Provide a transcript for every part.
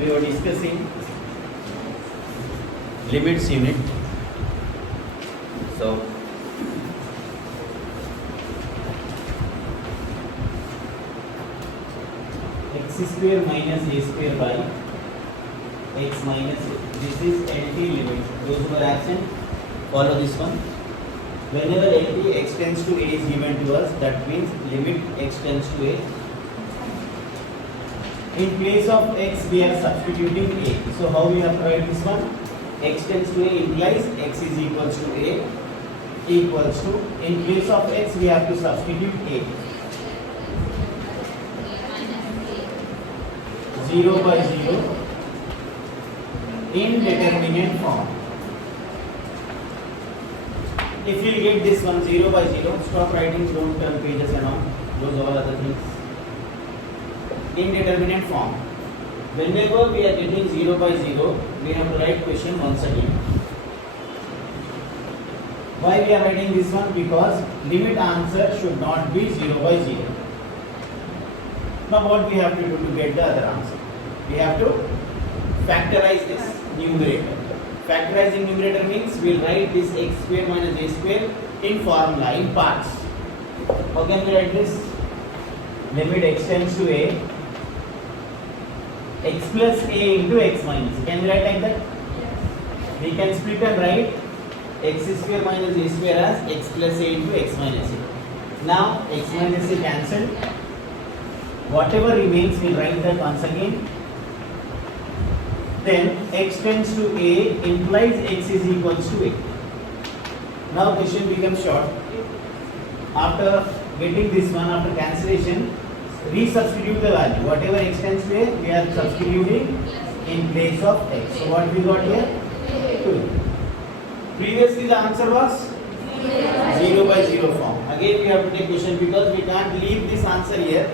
we were discussing limits unit. So x square minus a square by x minus a. This is LT limit. Those who are absent, follow this one. Whenever LT x tends to a is given to us, that means limit x tends to a. In place of x, we are substituting a. So how we have to write this one? X tends to a implies x is equals to a equals to, in place of x, we have to substitute a. 0 by 0 indeterminate form. If you get this one 0 by 0, stop writing, don't turn pages and all, those all other things. Indeterminate form. Whenever we are getting 0 by 0, we have to write question once again. Why we are writing this one? Because limit answer should not be 0 by 0. Now what we have to do to get the other answer? We have to factorize this numerator. Factorizing numerator means we will write this x square minus a square in formula, in parts. How can we write this? Limit x tends to a, x plus a into x minus. Can we write like that? Yes. We can split and write x square minus a square as x plus a into x minus a. Now x minus a cancelled. Whatever remains, we will write that once again. Then x tends to a implies x is equals to a. Now question becomes short. After getting this one, after cancellation, resubstitute the value. Whatever x tends to a, we are substituting in place of x. So what we got here? 2. Previously the answer was 0 by 0 form. Again we have to take question because we can't leave this answer here.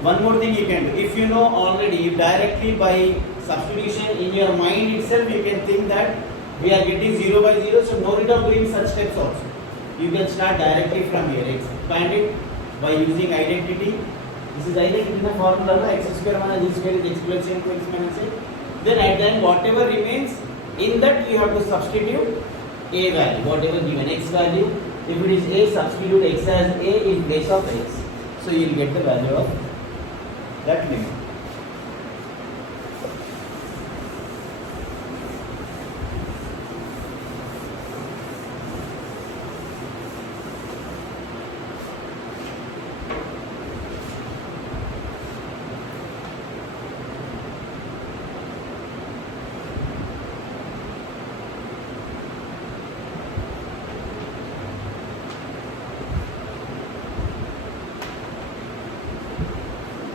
One more thing you can do. If you know already, directly by substitution in your mind itself, you can think that we are getting 0 by 0, so no need of doing such steps also. You can start directly from here. Expand it by using identity. This is identity in the formula, x square minus a square is x plus a into x minus a. Then at the end, whatever remains, in that you have to substitute a value, whatever given x value. If it is a, substitute x as a in place of x. So you will get the value of that limit.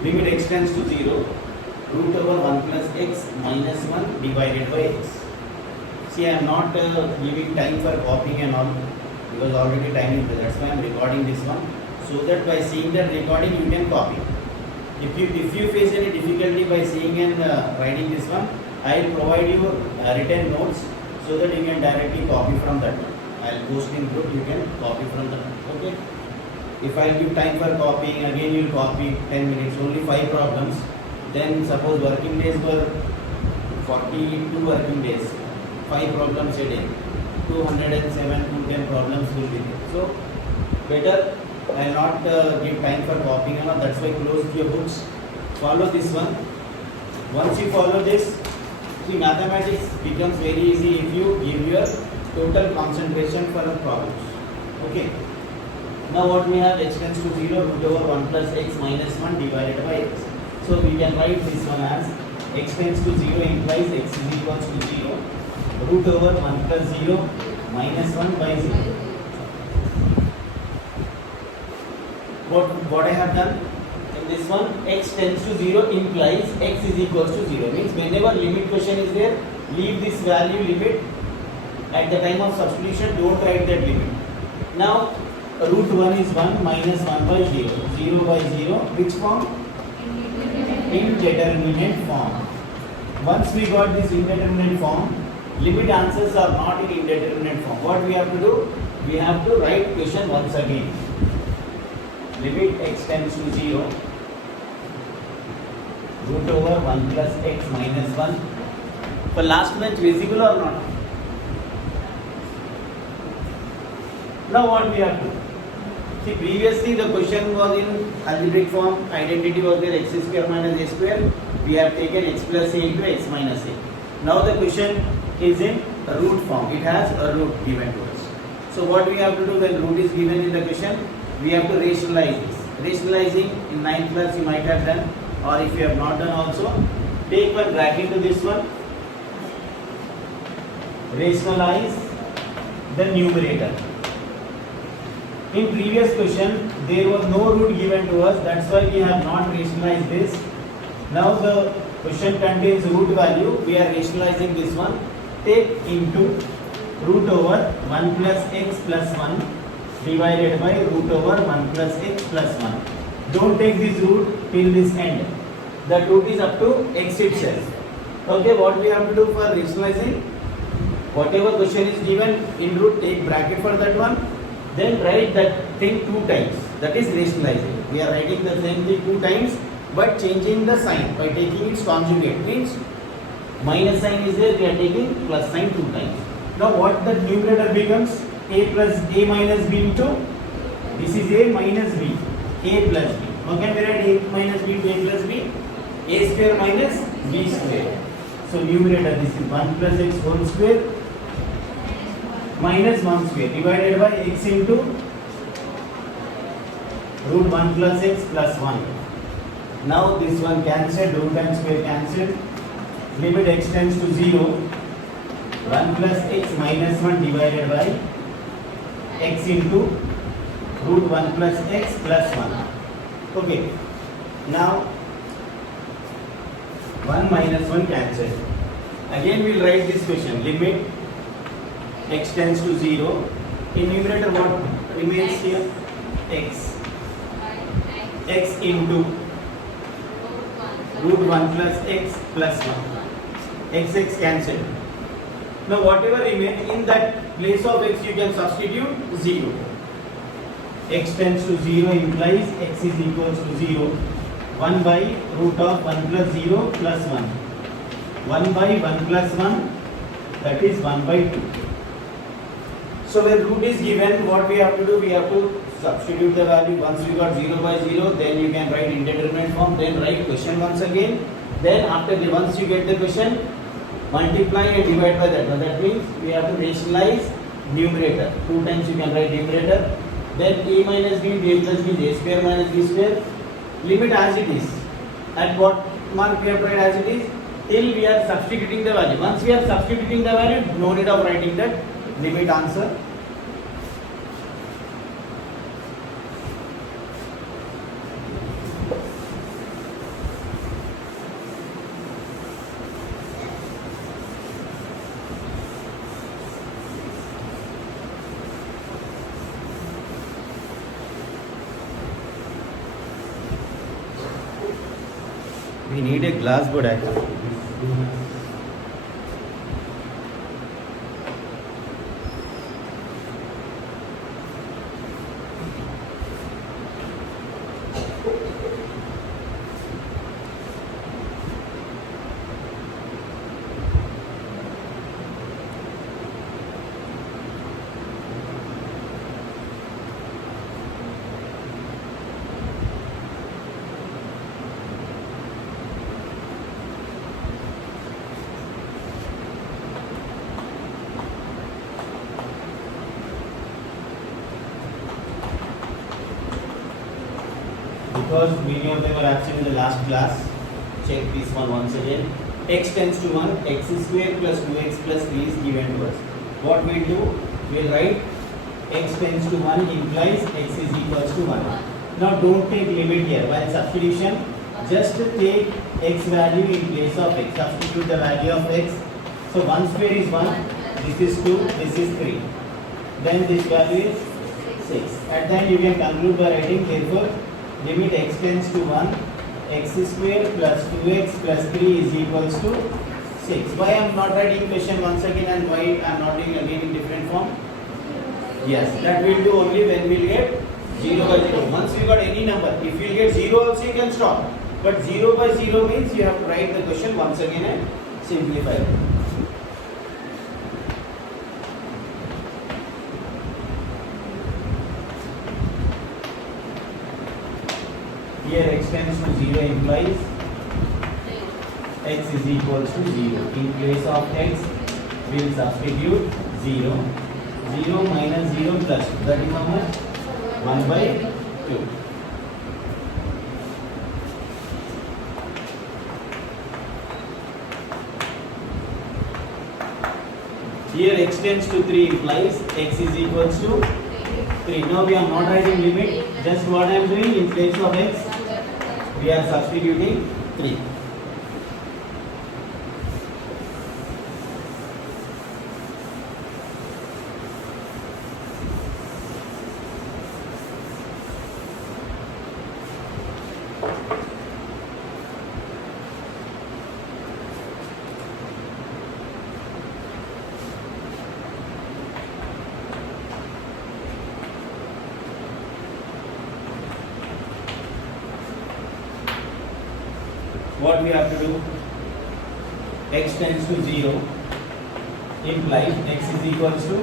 Limit x tends to 0, root over 1 plus x minus 1 divided by x. See, I am not giving time for copying and all because already time is there. That's why I am recording this one, so that by seeing that recording you can copy. If you face any difficulty by seeing and writing this one, I will provide you written notes so that you can directly copy from that one. I will post in group, you can copy from that one. Okay. If I give time for copying, again you will copy 10 minutes, only 5 problems. Then suppose working days were 42 working days, 5 problems a day, 207 to 10 problems will be there. So better I will not give time for copying and all, that's why close your books. Follow this one. Once you follow this, see, mathematics becomes very easy if you give your total concentration for the problems. Okay. Now what we have, x tends to 0, root over 1 plus x minus 1 divided by x. So we can write this one as x tends to 0 implies x is equals to 0, root over 1 plus 0 minus 1 by 0. What I have done in this one, x tends to 0 implies x is equals to 0. Means whenever limit question is there, leave this value limit at the time of substitution, don't write that limit. Now root 1 is 1 minus 1 by 0. 0 by 0, which form? Indeterminate form. Once we got this indeterminate form, limit answers are not in indeterminate form. What we have to do? We have to write question once again. Limit x tends to 0 root over 1 plus x minus 1. For last bench visible or not? Now what we have to do? See, previously the question was in algebraic form, identity was there x square minus a square. We have taken x plus a into x minus a. Now the question is in root form. It has a root given to us. So what we have to do when root is given in the question? We have to rationalize this. Rationalizing in 9th class you might have done, or if you have not done also, take one bracket to this one. Rationalize the numerator. In previous question, there was no root given to us. That's why we have not rationalized this. Now the question contains root value. We are rationalizing this one. Take into root over 1 plus x plus 1 divided by root over 1 plus x plus 1. Don't take this root till this end. The root is up to x itself. Okay, what we have to do for rationalizing? Whatever question is given in root, take bracket for that one. Then write that thing 2 times. That is rationalizing. We are writing the same thing 2 times, but changing the sign by taking its conjugate. Means minus sign is there, we are taking plus sign 2 times. Now what the numerator becomes? A plus a minus b into, this is a minus b, a plus b. How can we write a minus b to a plus b? A square minus b square. So numerator, this is 1 plus x whole square minus 1 square divided by x into root 1 plus x plus 1. Now this one cancelled, root and square cancelled. Limit x tends to 0. 1 plus x minus 1 divided by x into root 1 plus x plus 1. Okay. Now 1 minus 1 cancelled. Again we will write this question. Limit x tends to 0. In numerator what remains here? X. X into root 1 plus x plus 1. X cancelled. Now whatever remains, in that place of x you can substitute 0. X tends to 0 implies x is equals to 0. 1 by root of 1 plus 0 plus 1. 1 by 1 plus 1, that is 1 by 2. So when root is given, what we have to do? We have to substitute the value. Once we got 0 by 0, then you can write indeterminate form, then write question once again. Then after the, once you get the question, multiply and divide by that. Now that means we have to rationalize numerator. 2 times you can write numerator. Then a minus b, b plus b, a square minus b square. Limit as it is. At what mark we have to write as it is? Till we are substituting the value. Once we are substituting the value, no need of writing that limit answer. We need a glass board actually. Because many of them were absent in the last class, check this one once again. X tends to 1, x square plus 2x plus 3 is given to us. What we'll do? We'll write x tends to 1 implies x is equals to 1. Now don't take limit here. While substitution, just take x value in place of x. Substitute the value of x. So 1 square is 1, this is 2, this is 3. Then this value is 6. At the end you can conclude by writing therefore limit x tends to 1, x square plus 2x plus 3 is equals to 6. Why I am not writing question once again and why I am not doing again in different form? Yes, that we will do only when we will get 0 by 0. Once we got any number, if you will get 0 also you can stop. But 0 by 0 means you have to write the question once again and simplify it. Here x tends to 0 implies x is equals to 0. In place of x, we will substitute 0. 0 minus 0 plus 2. That is how much? 1 by 2. Here x tends to 3 implies x is equals to 3. Now we are not writing limit. Just what I am doing, in place of x, we are substituting 3. What we have to do? X tends to 0 implies x is equals to,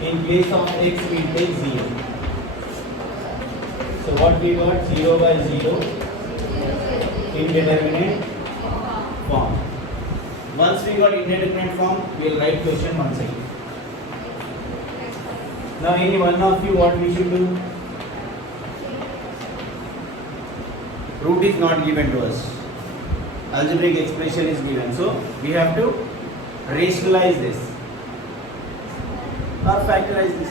in place of x we take 0. So what we got? 0 by 0 indeterminate form. Once we got indeterminate form, we will write question once again. Now any one of you, what we should do? Root is not given to us. Algebraic expression is given, so we have to rationalize this or factorize this.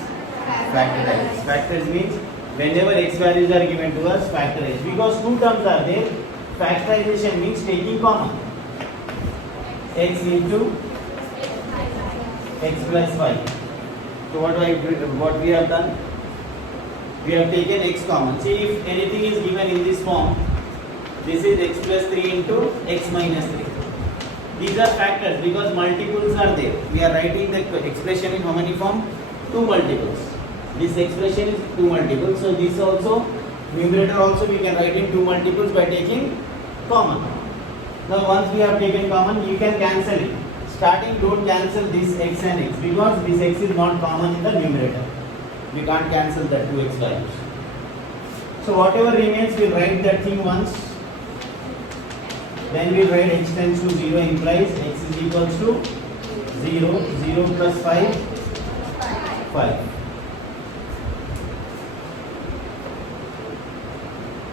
Factorize. Factors means whenever x values are given to us, factorize. Because two terms are there, factorization means taking common. X into x plus 5. So what we have done? We have taken x common. See, if anything is given in this form, this is x plus 3 into x minus 3. These are factors because multiples are there. We are writing the expression in how many form? 2 multiples. This expression is 2 multiples. So this also, numerator also we can write in 2 multiples by taking common. Now once we have taken common, you can cancel it. Starting, don't cancel this x and x because this x is not common in the numerator. We can't cancel that 2x values. So whatever remains, we'll write that thing once. Then we write x tends to 0 implies x is equals to 0, 0 plus 5, 5.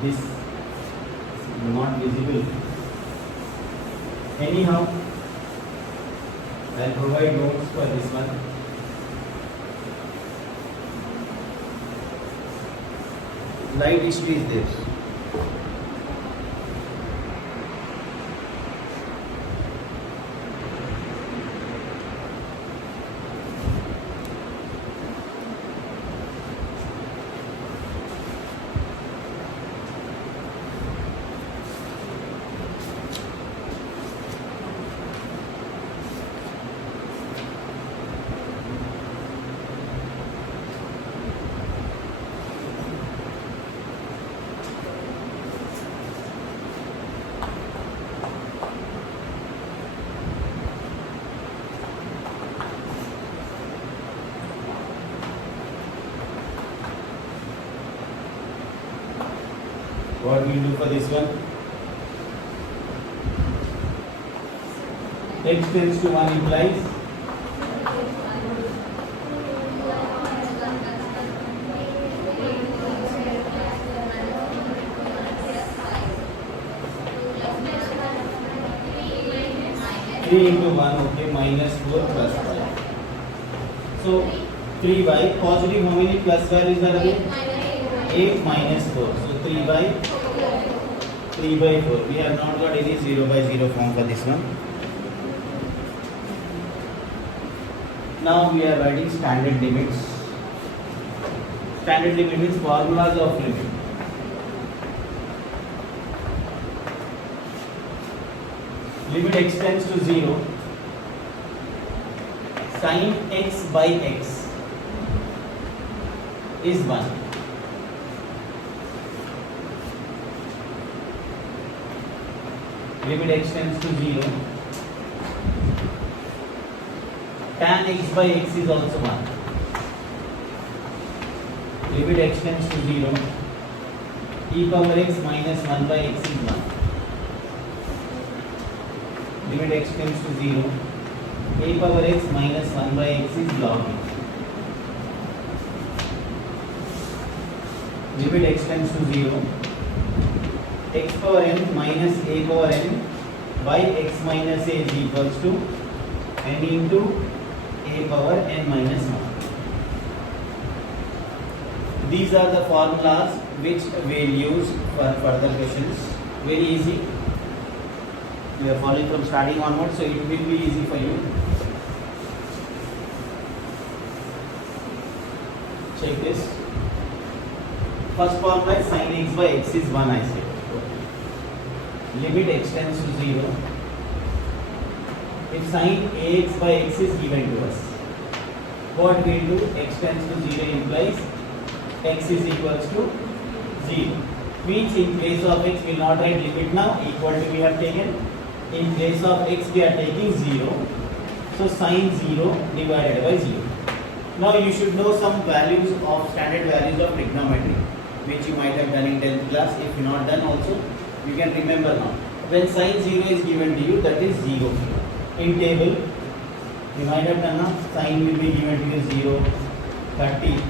This is not visible. Anyhow, I'll provide notes for this one. Light issue is there. What we do for this one? X tends to 1 implies three into 1, okay, minus 4 plus 5. So 3 by positive, how many plus values are there? 8 minus 4. So 3 by 4. We have not got any 0 by 0 form for this one. Now we are writing standard limits. Standard limit means formulas of limit. Limit x tends to 0. Sin x by x is 1. limit x tends to 0, tan x by x is also 1, limit x tends to 0, e power x minus 1 by x is 1, limit x tends to 0, a power x minus 1 by x is log x, limit x tends to 0, x power n minus a power n by x minus a is equals to n into a power n minus 1. These are the formulas which we will use for further questions. Very easy. We are following from starting onwards, so it will be easy for you. Check this. First formula is sin x by x is 1, I say. Limit x tends to 0. If sin ax by x is given to us, what we will do? X tends to 0 implies x is equals to 0. Means in place of x we will not write limit now, equal to we have taken. In place of x we are taking 0. So sin 0 divided by 0. Now you should know some values of standard values of trigonometry, which you might have done in 10th class. If not done also, you can remember now. When sin 0 is given to you, that is 0. In table, you might have done now, sin will be given to you 0, 30,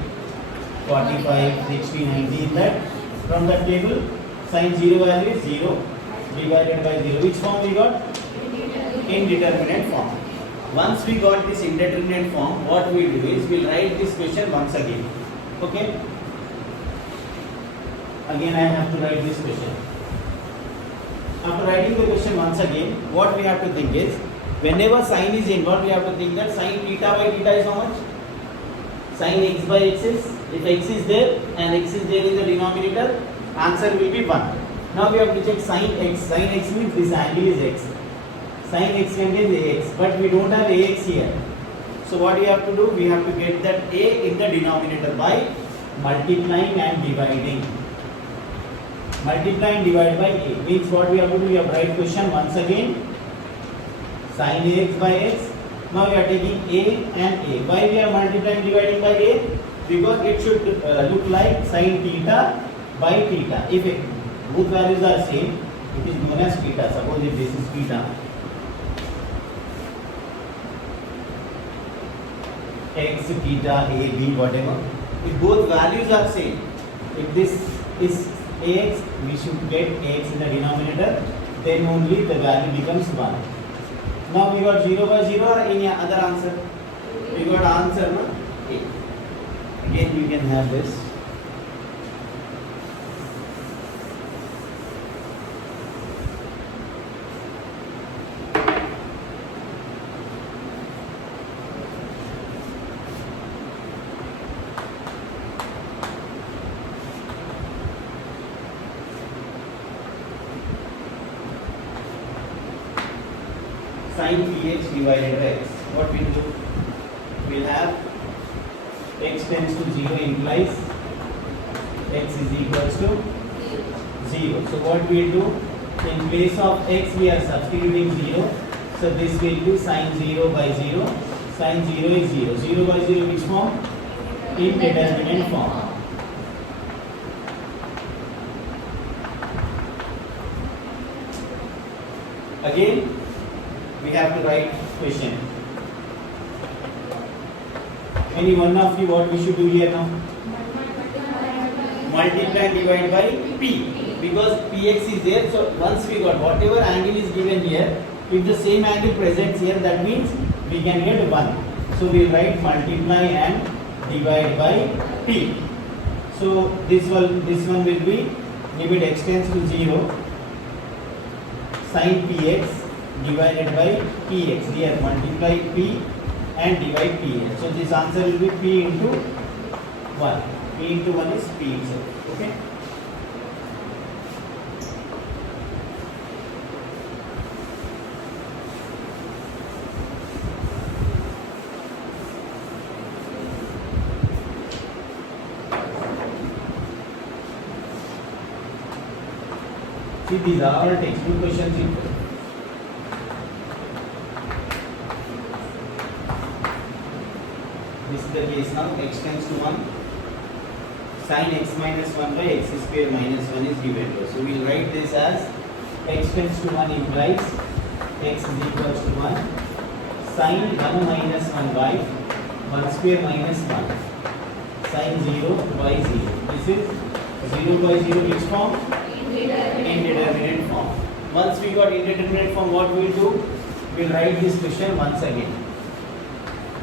45, 60, 90. In that, from that table, sin 0 value is 0 divided by 0. Which form we got? Indeterminate form. Once we got this indeterminate form, what we do is we will write this question once again. Okay? Again I have to write this question. After writing the question once again, what we have to think is, whenever sin is involved, we have to think that sin theta by theta is how much? Sin x by x is, if x is there and x is there in the denominator, answer will be 1. Now we have to check sin x. Sin x means this angle is x. Sin x contains ax, but we don't have ax here. So what we have to do? We have to get that a in the denominator by multiplying and dividing. Multiply and divide by a means what we have to do? We have to write question once again. Sin ax by x. Now we are taking a and a. Why we are multiplying and dividing by a? Because it should look like sin theta by theta. If both values are same, it is known as theta. Suppose if this is theta, x, theta, a, b, whatever. If both values are same, if this is ax, we should get ax in the denominator, then only the value becomes 1. Now we got 0 by 0 or any other answer? We got answer, no? A. Again we can have this. Sin px divided by x. What we do? We will have x tends to 0 implies x is equals to 0. So what we will do? In place of x we are substituting 0. So this will be sin 0 by 0. Sin 0 is 0. 0 by 0 which form? Indeterminate form. Again we have to write question. Any one of you, what we should do here now? Multiply and divide by p, because px is there. So once we got whatever angle is given here, if the same angle presents here, that means we can get 1. So we write multiply and divide by p. So this one will be limit x tends to 0 sin px divided by px. Here multiply p and divide px. So this answer will be p into 1. P into 1 is p itself. Okay. See, these are all textbook questions. the case now. X tends to 1. Sin x minus 1 by x square minus 1 is given to us. So we will write this as x tends to 1 implies x is equals to 1. Sin 1 minus 1 by 1 square minus 1. Sin 0 by 0. This is 0 by 0 which form? Indeterminate form. Once we got indeterminate form, what we will do? We will write this question once again.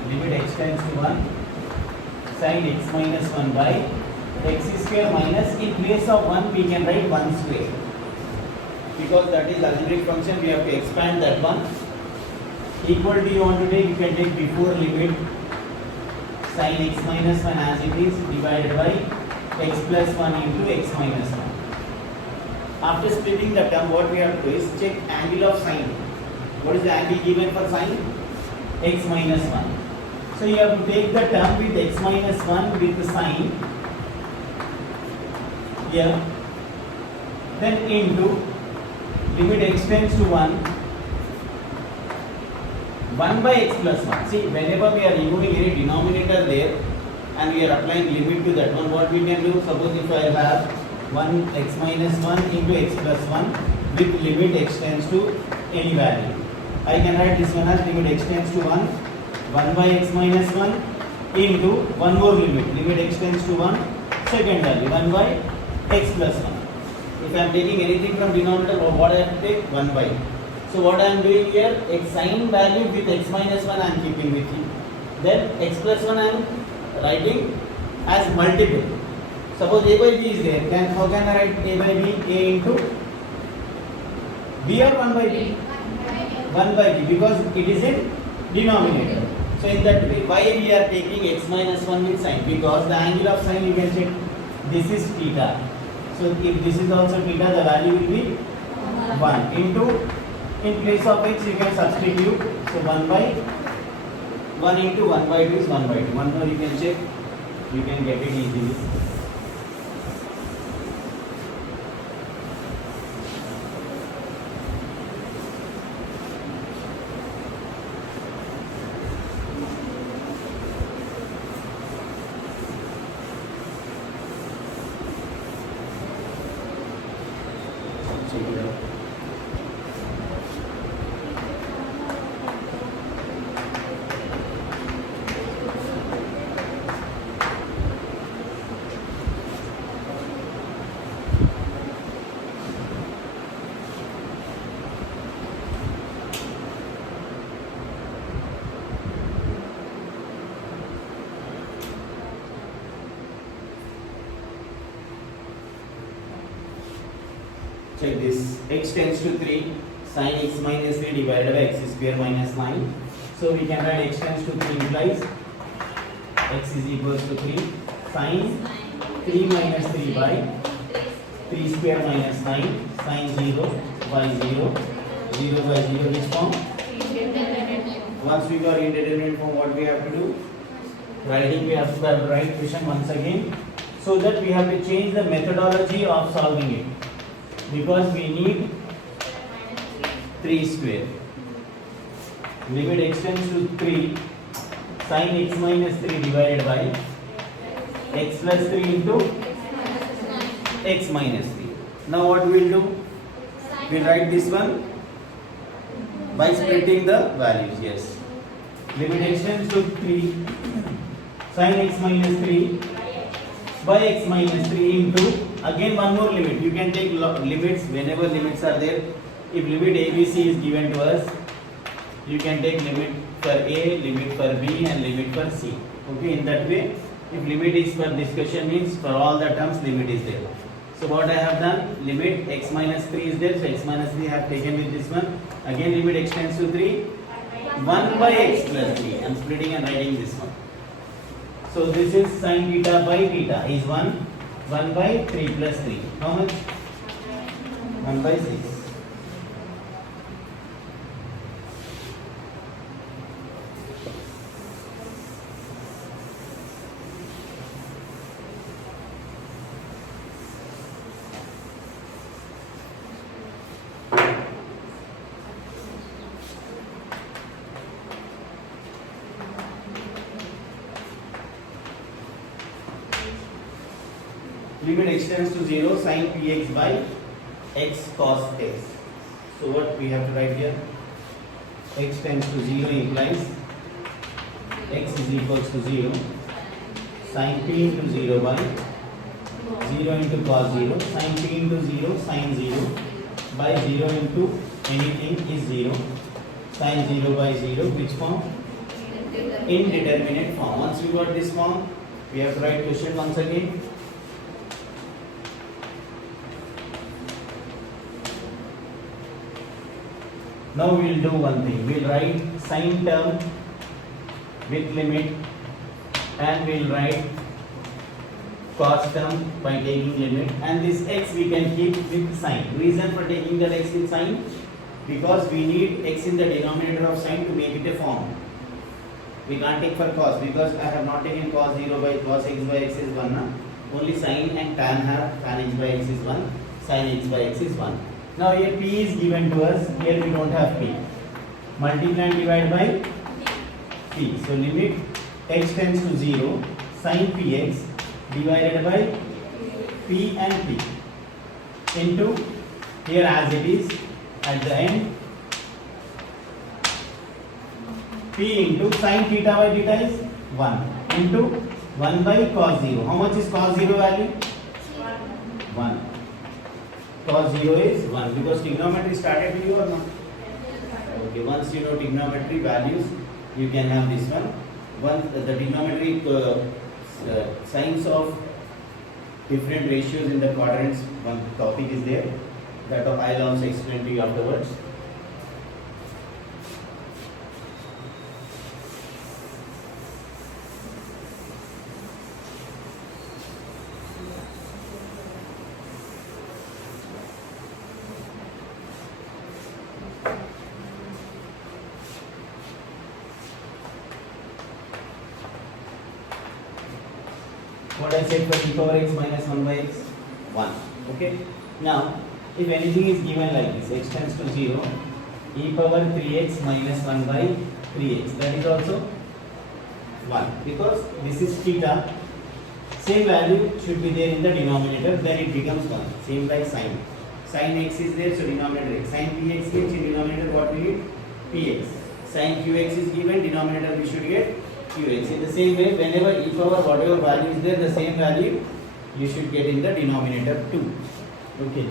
Limit x tends to 1. Sin x minus 1 by x square minus, in place of 1 we can write 1 square. Because that is algebraic function, we have to expand that one. Equal to you want to take, you can take before limit sin x minus 1 as it is divided by x plus 1 into x minus 1. After splitting the term, what we have to do is check angle of sine. What is the angle given for sine? X minus 1. So you have to take the term with x minus 1 with the sine here, then into limit x tends to 1, 1 by x plus 1. See, whenever we are removing any denominator there and we are applying limit to that one, what we can do? Suppose if I have 1 x minus 1 into x plus 1 with limit x tends to any value, I can write this one as limit x tends to 1, 1 by x minus 1 into one more limit x tends to 1, second value 1 by x plus 1. If I am taking anything from denominator, what I have to take? 1 by. So what I am doing here, x sine value with x minus 1 I am keeping with you. Then x plus 1 I am writing as multiple. Suppose a by b is there, then how can I write a by b? A into b or 1 by b? 1 by b, because it is in denominator. So in that way, why we are taking x minus 1 with sine? Because the angle of sine you can check, this is theta. So if this is also theta, the value will be 1 into, in place of x you can substitute. So 1 by 1 into 1 by 2 is 1 by 2. One more you can check, you can get it easily. Check this, x tends to 3, sin x minus 3 divided by x square minus 9. So we can write x tends to 3 implies x is equals to 3, sin 3 minus 3 by 3 square minus 9, sin 0 by 0, 0 by 0 which form? Once we got indeterminate form, what we have to do? Writing, we have to write question once again, so that we have to change the methodology of solving it. Because we need 3 square. Limit x tends to 3, sin x minus 3 divided by x plus 3 into x minus 3. Now what we will do? We will write this one by splitting the values. Yes. Limit x tends to 3, sin x minus 3 by x minus 3 into, again one more limit. You can take limits whenever limits are there. If limit ABC is given to us, you can take limit for A, limit for B and limit for C. Okay, in that way, if limit is for discussion means for all the terms limit is there. So what I have done, limit x minus 3 is there, so x minus 3 I have taken with this one. Again limit x tends to 3, 1 by x plus 3. I am splitting and writing this one. So this is sin theta by theta is 1 by 3 plus 3. How much? 1 by 6. limit extends to 0 sin px by x cos x. So what we have to write here? X tends to 0 implies x is equals to 0 sin p into 0 by 0 into cos 0 sin p into 0 sin 0 by 0 into anything is 0 sin 0 by 0, which form? Indeterminate form. Once we got this form, we have to write question once again. Now we will do one thing. We will write sin term with limit and we will write cos term by taking limit, and this x we can keep with sign. Reason for taking that x with sign? Because we need x in the denominator of sign to make it a form. We can't take for cos because I have not taken cos 0 by cos x by x is 1. Na? Only sin and tan x by x is 1, sin x by x is 1. Now here p is given to us, here we don't have p. Multiply and divide by p. So limit x tends to 0 sin px divided by p and p into, here as it is at the end, p into sin theta by theta is 1 into 1 by cos 0. How much is cos 0 value? 1. Cos 0 is 1 because trigonometry started with you or not? Okay, once you know trigonometry values, you can have this one. Once the trigonometric signs of different ratios in the quadrants, one topic is there that I will also explain to you afterwards. What I said for e power x minus 1 by x? 1. Okay. Now, if anything is given like this, x tends to 0, e power 3x minus 1 by 3x, that is also 1. Because this is theta, same value should be there in the denominator, then it becomes 1. Same like sin. Sin x is there, so denominator x. Sin px means in denominator what we need? Px. Sin qx is given, denominator we should get qx. In the same way, whenever e power whatever value is there, the same value you should get in the denominator too. Okay.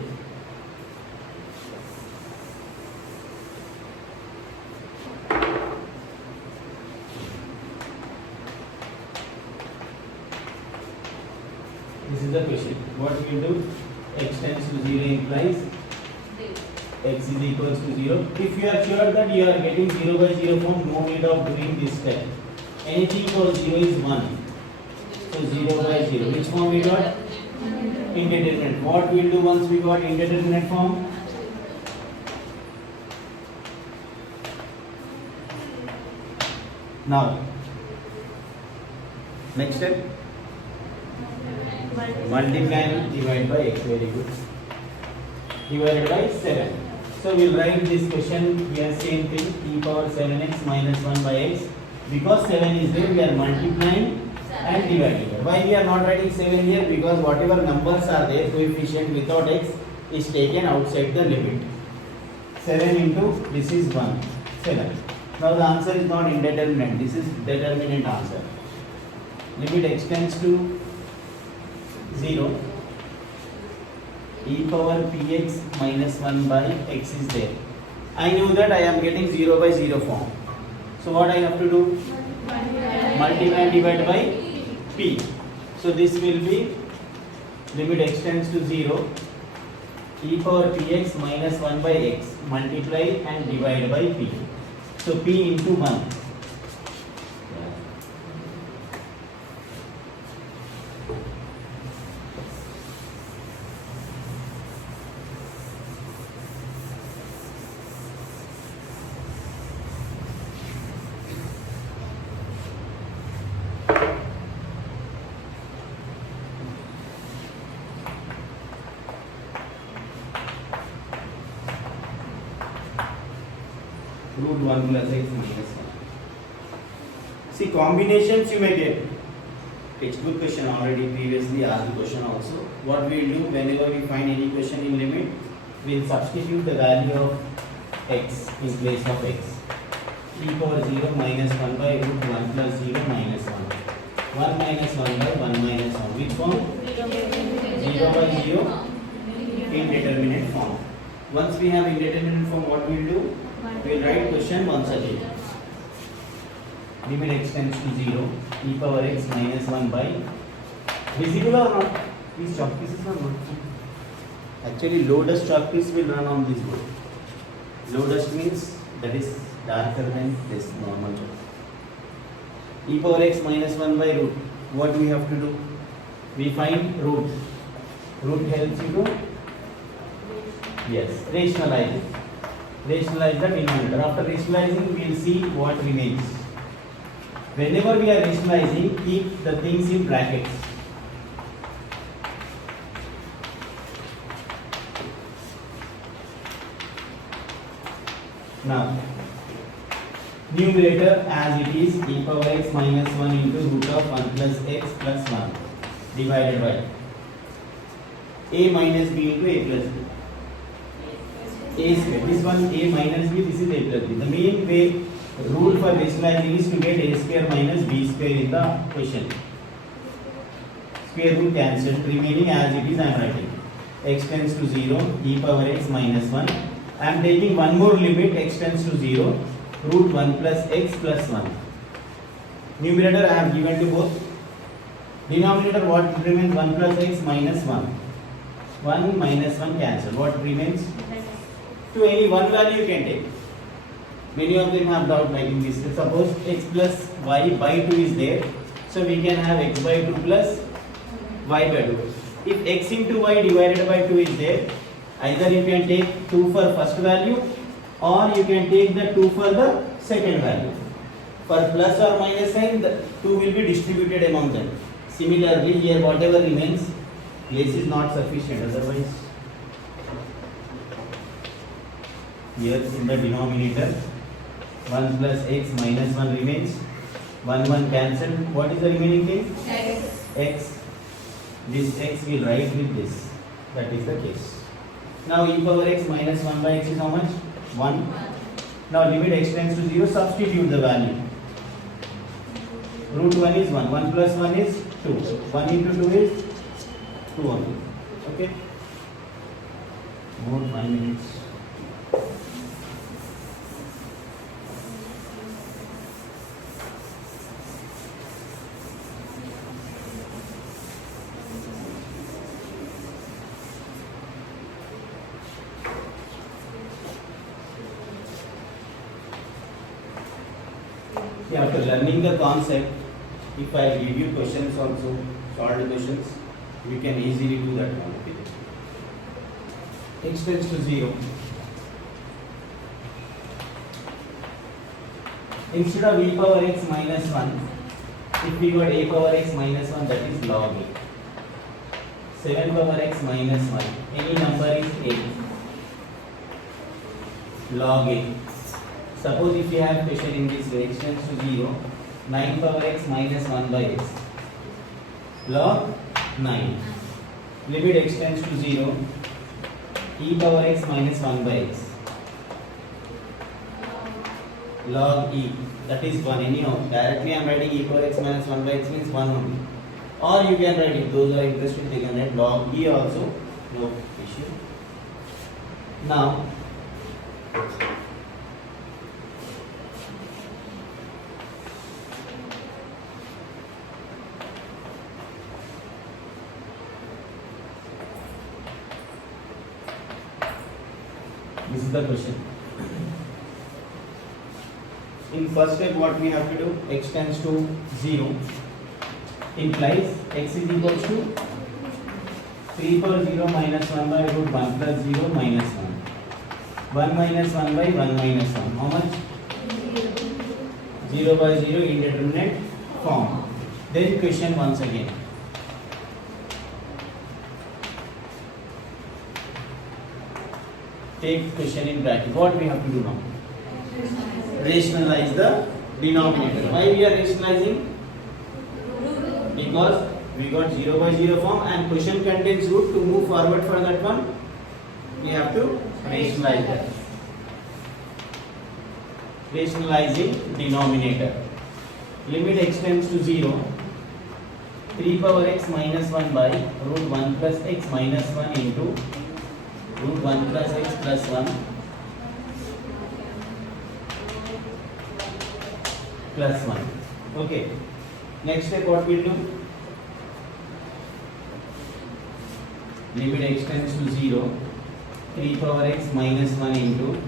This is the question. What we do? X tends to 0 implies x is equals to 0. If you are sure that you are getting 0 by 0 form, no need of doing this step. Anything for 0 is 1. So 0 by 0. Which form we got? Indeterminate. What we will do once we got indeterminate form? Now, next step. Multiply and divide by x. Very good. Divided by 7. So we will write this question here, same thing, e power 7x minus 1 by x. Because 7 is there, we are multiplying and dividing. Why we are not writing 7 here? Because whatever numbers are there, coefficient without x is taken outside the limit. 7 into this is 1, 7. Now the answer is not indeterminate, this is determinate answer. Limit x tends to 0, e power px minus 1 by x is there. I knew that I am getting 0 by 0 form. So what I have to do? Multiply and divide by p. So this will be limit x tends to 0, e power px minus 1 by x, multiply and divide by p. So p into 1. Root 1 plus x minus 1. See, combinations you may get. textbook question already previously asked the question also. What we will do whenever we find any question in limit, we will substitute the value of x in place of x. E power 0 minus 1 by root 1 plus 0 minus 1. 1 minus 1 by 1 minus 1. Which form? 0 by 0 indeterminate form. Once we have indeterminate form, what we will do? We will write question once again. Limit x tends to 0. E power x minus 1 by. Visible or not? These chalk pieces are not. Actually, low dust chalk piece will run on this board. Low dust means that is darker than this normal chalk. E power x minus 1 by root. What we have to do? We find root. Root helps you to, yes, rationalize it. Rationalize the denominator. After rationalizing, we will see what remains. Whenever we are rationalizing, keep the things in brackets. Now, numerator as it is e power x minus 1 into root of 1 plus x plus 1 divided by a minus b into a plus b. A square. This one a minus b, this is a plus b. The main way rule for rationalizing is to get a square minus b square in the question. Square root cancelled, remaining as it is I am writing. X tends to 0, e power x minus 1. I am taking one more limit, x tends to 0, root 1 plus x plus 1. Numerator I have given to both. Denominator what remains? 1 plus x minus 1. 1 minus 1 cancel. What remains? To any one value you can take. Many of them have doubt like in this. Suppose x plus y by 2 is there. So we can have x by 2 plus y by 2. If x into y divided by 2 is there, either you can take 2 for first value or you can take the 2 for the second value. For plus or minus sign, the 2 will be distributed among them. Similarly, here whatever remains, place is not sufficient. Otherwise, here in the denominator, 1 plus x minus 1 remains. 1 1 cancelled. What is the remaining thing? X. This x will write with this. That is the case. Now e power x minus 1 by x is how much? 1. Now limit x tends to 0, substitute the value. Root 1 is 1, 1 plus 1 is 2. 1 into 2 is 2 only. Okay? More 5 minutes. After learning the concept, if I give you questions also, solved questions, you can easily do that one. Okay? X tends to 0. Instead of e power x minus 1, if we got a power x minus 1, that is log a. 7 power x minus 1, any number is a. Log a. Suppose if you have question in this way, x tends to 0, 9 power x minus 1 by x. Log 9. Limit x tends to 0, e power x minus 1 by x. Log e, that is 1 anyhow. Directly I am writing e power x minus 1 by x means 1 only. Or you can write, if those are interested, they can write log e also, no issue. Now, this is the question. In first step, what we have to do? X tends to 0 implies x is equals to 3 power 0 minus 1 by root 1 plus 0 minus 1. 1 minus 1 by 1 minus 1. How much? 0 by 0 indeterminate form. Then question once again. Take question in bracket. What we have to do now? Rationalize the denominator. Why we are rationalizing? because we got 0 by 0 form and question contains root. To move forward for that one, we have to rationalize that. Rationalizing denominator. Limit x tends to 0. 3 power x minus 1 by root 1 plus x minus 1 into root 1 plus x plus 1 plus 1. Okay. Next step, what we'll do? Limit x tends to 0. 3 power x minus 1 into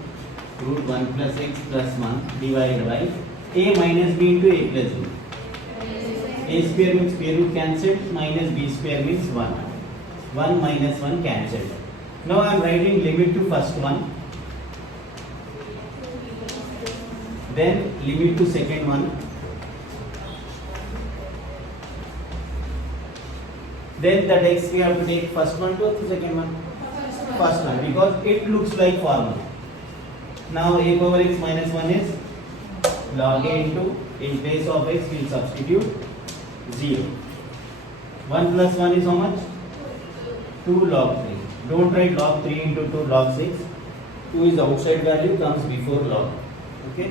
root 1 plus x plus 1 divided by a minus b into a plus b. A square means square root cancelled, minus b square means 1. 1 minus 1 cancelled. Now I am writing limit to first one, then limit to second one, then that x we have to take first one to second one. First one, because it looks like formula. Now a power x minus 1 is log a into, in place of x we will substitute 0. 1 plus 1 is how much? 2 log 3. Don't write log 3 into 2 log 6. 2 is outside value, comes before log. Okay.